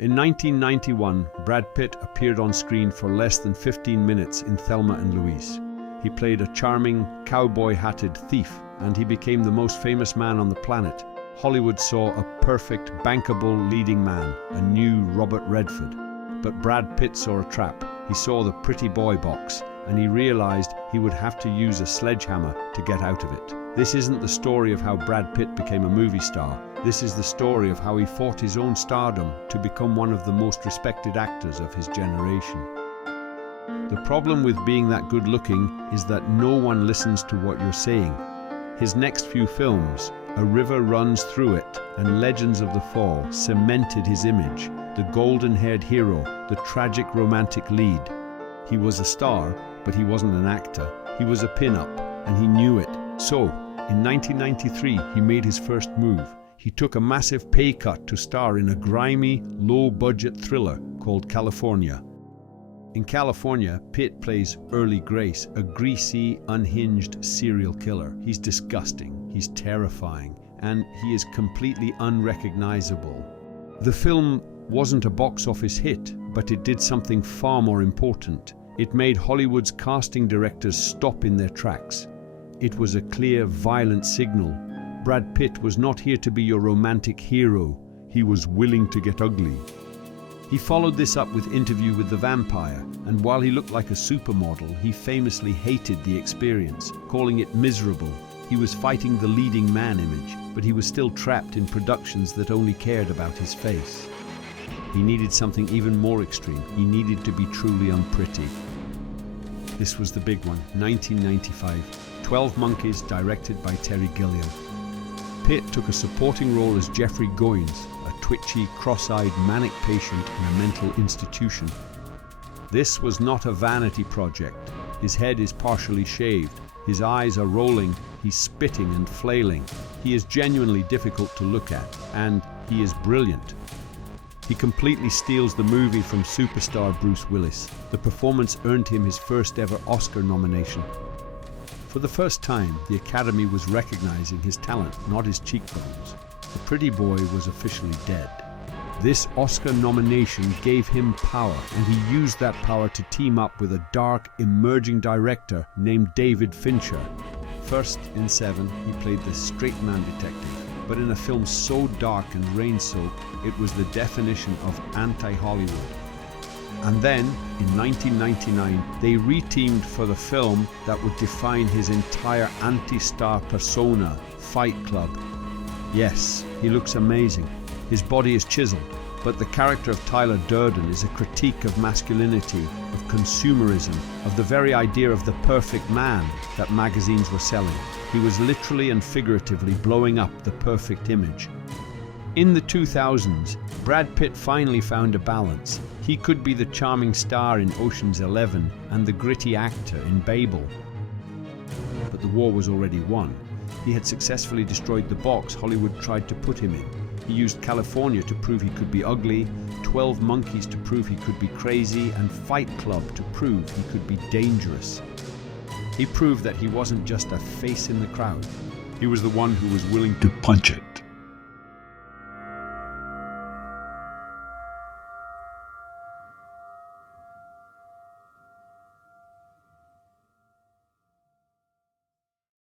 In 1991, Brad Pitt appeared on screen for less than 15 minutes in Thelma and Louise. He played a charming, cowboy-hatted thief, and he became the most famous man on the planet. Hollywood saw a perfect, bankable leading man, a new Robert Redford. But Brad Pitt saw a trap. He saw the pretty boy box, and he realized he would have to use a sledgehammer to get out of it. This isn't the story of how Brad Pitt became a movie star. This is the story of how he fought his own stardom to become one of the most respected actors of his generation. The problem with being that good looking is that no one listens to what you're saying. His next few films, A River Runs Through It and Legends of the Fall, cemented his image, the golden-haired hero, the tragic romantic lead. He was a star, but he wasn't an actor. He was a pin-up, and he knew it. So, in 1993, he made his first move. He took a massive pay cut to star in a grimy, low-budget thriller called California. In California, Pitt plays Early Grace, a greasy, unhinged serial killer. He's disgusting, he's terrifying, and he is completely unrecognizable. The film wasn't a box office hit, but it did something far more important. It made Hollywood's casting directors stop in their tracks. It was a clear, violent signal. Brad Pitt was not here to be your romantic hero. He was willing to get ugly. He followed this up with Interview with the Vampire, and while he looked like a supermodel, he famously hated the experience, calling it miserable. He was fighting the leading man image, but he was still trapped in productions that only cared about his face. He needed something even more extreme. He needed to be truly unpretty. This was the big one, 1995. 12 Monkeys, directed by Terry Gilliam. Pitt took a supporting role as Jeffrey Goins, a twitchy, cross-eyed, manic patient in a mental institution. This was not a vanity project. His head is partially shaved, his eyes are rolling, he's spitting and flailing. He is genuinely difficult to look at, and he is brilliant. He completely steals the movie from superstar Bruce Willis. The performance earned him his first ever Oscar nomination. For the first time, the Academy was recognizing his talent, not his cheekbones. The pretty boy was officially dead. This Oscar nomination gave him power, and he used that power to team up with a dark, emerging director named David Fincher. First, in Seven, he played the straight-man detective, but in a film so dark and rain-soaked, it was the definition of anti-Hollywood. And then, in 1999, they re-teamed for the film that would define his entire anti-star persona, Fight Club. Yes, he looks amazing. His body is chiseled, but the character of Tyler Durden is a critique of masculinity, of consumerism, of the very idea of the perfect man that magazines were selling. He was literally and figuratively blowing up the perfect image. In the 2000s, Brad Pitt finally found a balance. He could be the charming star in Ocean's 11 and the gritty actor in Babel. But the war was already won. He had successfully destroyed the box Hollywood tried to put him in. He used California to prove he could be ugly, 12 Monkeys to prove he could be crazy, and Fight Club to prove he could be dangerous. He proved that he wasn't just a face in the crowd. He was the one who was willing to punch it.